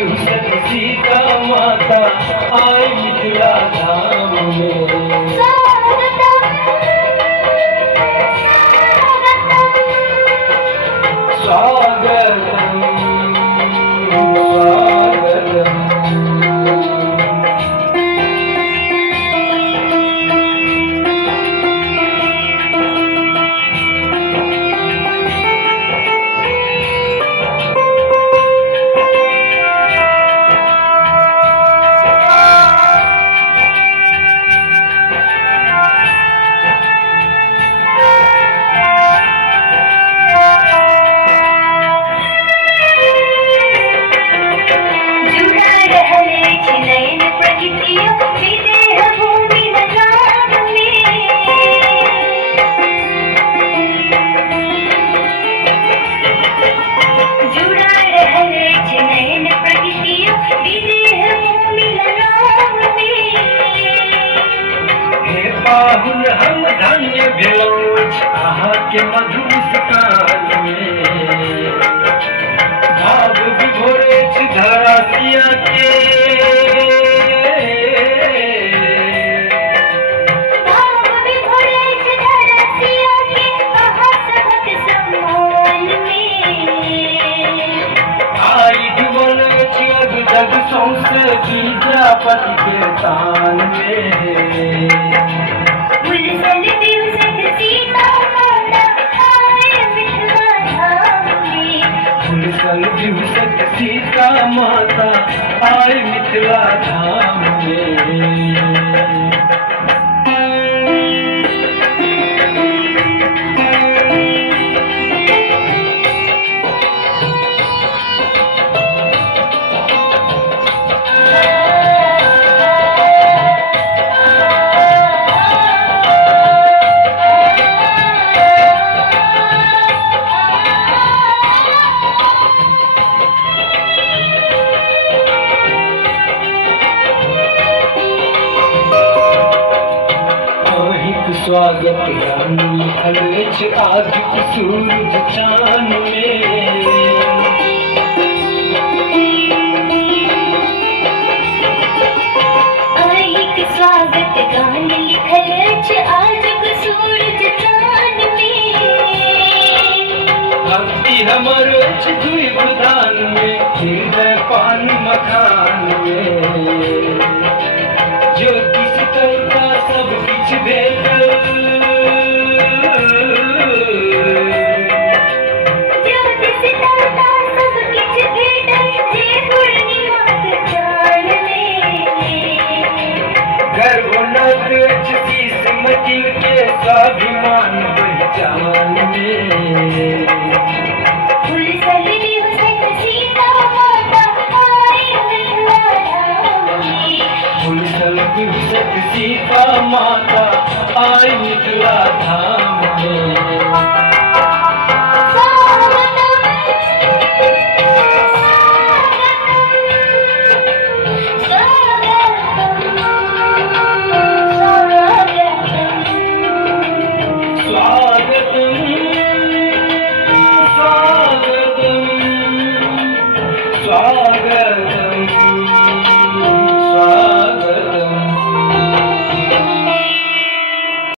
बिहुसत सीता माता आई मिथिला धाम में। स्वागतम स्वागतम। पाहुन हम धन्य भेलौं अहाँ के मधुर मुस्कान में। भाव विभोरे छी धरा सिया के, भाव विभोरे छी धरा सिया के, अहाँ सबक सम्मान में। आई डुबल छी अग जग सौंसे विद्यापति के तान में। बिहुसत सीता माता आई मिथिला धाम में। फुलसल बिहुसत सीता माता आई मिथिला धाम में। स्वागत गान लिखल अछि आज सूरज चान में। स्वागत गान लिखल अछि आज सूरज चान में। भक्ति हमर अछि दुई दान में, हृदय पान मखान में।